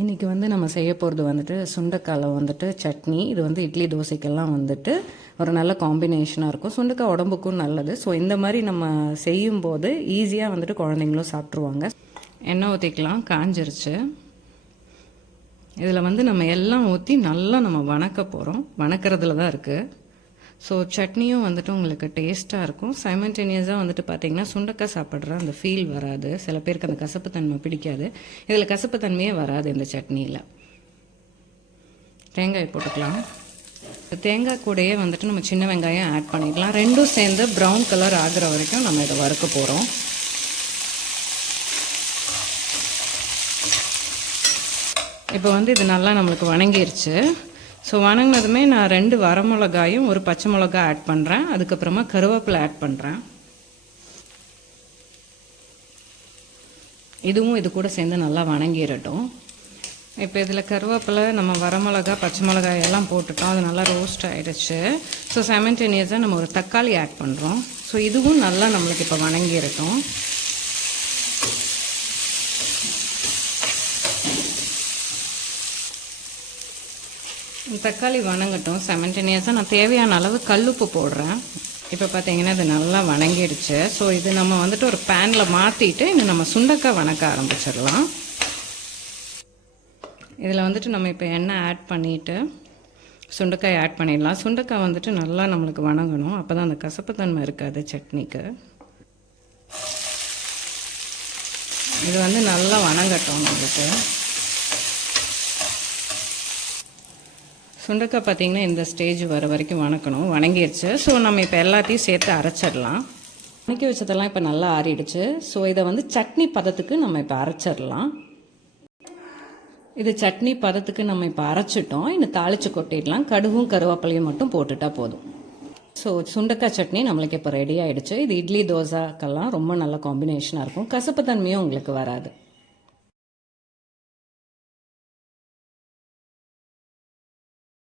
இன்றைக்கி வந்து நம்ம செய்ய போகிறது வந்துட்டு சுண்டைக்காயில் வந்துட்டு சட்னி. இது வந்து இட்லி தோசைக்கெல்லாம் வந்துட்டு ஒரு நல்ல காம்பினேஷனாக இருக்கும். சுண்டைக்காய் உடம்புக்கும் நல்லது. ஸோ இந்த மாதிரி நம்ம செய்யும்போது ஈஸியாக வந்துட்டு குழந்தைங்களும் சாப்பிட்ருவாங்க. எண்ணெய் ஊற்றிக்கலாம், காஞ்சிருச்சு. இதில் வந்து நம்ம எல்லாம் ஊற்றி நல்லா நம்ம வணக்க போகிறோம். வணக்கிறதுல தான் இருக்குது. ஸோ சட்னியும் வந்துட்டு உங்களுக்கு டேஸ்ட்டாக இருக்கும். சைமல்டேனியஸாக வந்துட்டு பார்த்திங்கன்னா சுண்டைக்காய் சாப்பிட்ற அந்த ஃபீல் வராது. சில பேருக்கு அந்த கசப்பு தன்மை பிடிக்காது. இதில் கசப்பு தன்மையே வராது இந்த சட்னியில். தேங்காய் போட்டுக்கலாம். தேங்காய் கூடையே வந்துட்டு நம்ம சின்ன வெங்காயம் ஆட் பண்ணிக்கலாம். ரெண்டும் சேர்ந்து ப்ரௌன் கலர் ஆகிற வரைக்கும் நம்ம இதை வறுக்க போகிறோம். இப்போ வந்து இது நல்லா நம்மளுக்கு வணங்கிருச்சு. ஸோ வணங்கினதுமே நான் 2 வரமிளகாயும் 1 பச்சை மிளகாய் ஆட் பண்ணுறேன். அதுக்கப்புறமா கருவேப்பிலை ஆட் பண்ணுறேன். இதுவும் இது கூட சேர்ந்து நல்லா வணங்கிடட்டும். இப்போ இதில் கருவேப்பிலை, நம்ம வரமிளகாய், பச்சை மிளகாய் எல்லாம் போட்டுட்டோம். அது நல்லா ரோஸ்ட் ஆகிடுச்சு. ஸோ சைமல்டேனியஸாக நம்ம ஒரு தக்காளி ஆட் பண்ணுறோம். ஸோ இதுவும் நல்லா நம்மளுக்கு இப்போ வணங்கிடட்டும். தக்காளி வணங்கட்டும். சைமல்டேனியஸாக நான் தேவையான அளவு கல்லுப்பு போடுறேன். இப்போ பார்த்தீங்கன்னா இது நல்லா வணங்கிடுச்சு. ஸோ இது நம்ம வந்துட்டு ஒரு பேனில் மாற்றிட்டு இன்னும் நம்ம சுண்டைக்காய் வணக்க ஆரம்பிச்சிடலாம். இதில் வந்துட்டு நம்ம இப்போ எண்ணெய் ஆட் பண்ணிவிட்டு சுண்டைக்காய் ஆட் பண்ணிடலாம். சுண்டைக்காய் வந்துட்டு நல்லா நம்மளுக்கு வணங்கணும். அப்போ தான் அந்த கசப்பு தன்மை இருக்காது சட்னிக்கு. இது வந்து நல்லா வணங்கட்டும் நம்மளுக்கு. சுண்டைக்காய் பார்த்திங்கன்னா இந்த ஸ்டேஜ் வர வரைக்கும் வணக்கணும். வணங்கிடுச்சு. ஸோ நம்ம இப்போ எல்லாத்தையும் சேர்த்து அரைச்சிடலாம். வணக்கி வச்சதெல்லாம் இப்போ நல்லா ஆறிடுச்சு. ஸோ இதை வந்து சட்னி பதத்துக்கு நம்ம இப்போ அரைச்சிடலாம். இது சட்னி பதத்துக்கு நம்ம இப்போ அரைச்சிட்டோம். இன்னும் தாளித்து கொட்டிடலாம். கடுகும் கருவேப்பிலையும் மட்டும் போட்டுட்டா போதும். ஸோ சுண்டைக்காய் சட்னி நம்மளுக்கு இப்போ ரெடி ஆகிடுச்சு. இது இட்லி தோசைக்கெல்லாம் ரொம்ப நல்ல காம்பினேஷனாக இருக்கும். கசப்பு தன்மையும் உங்களுக்கு வராது.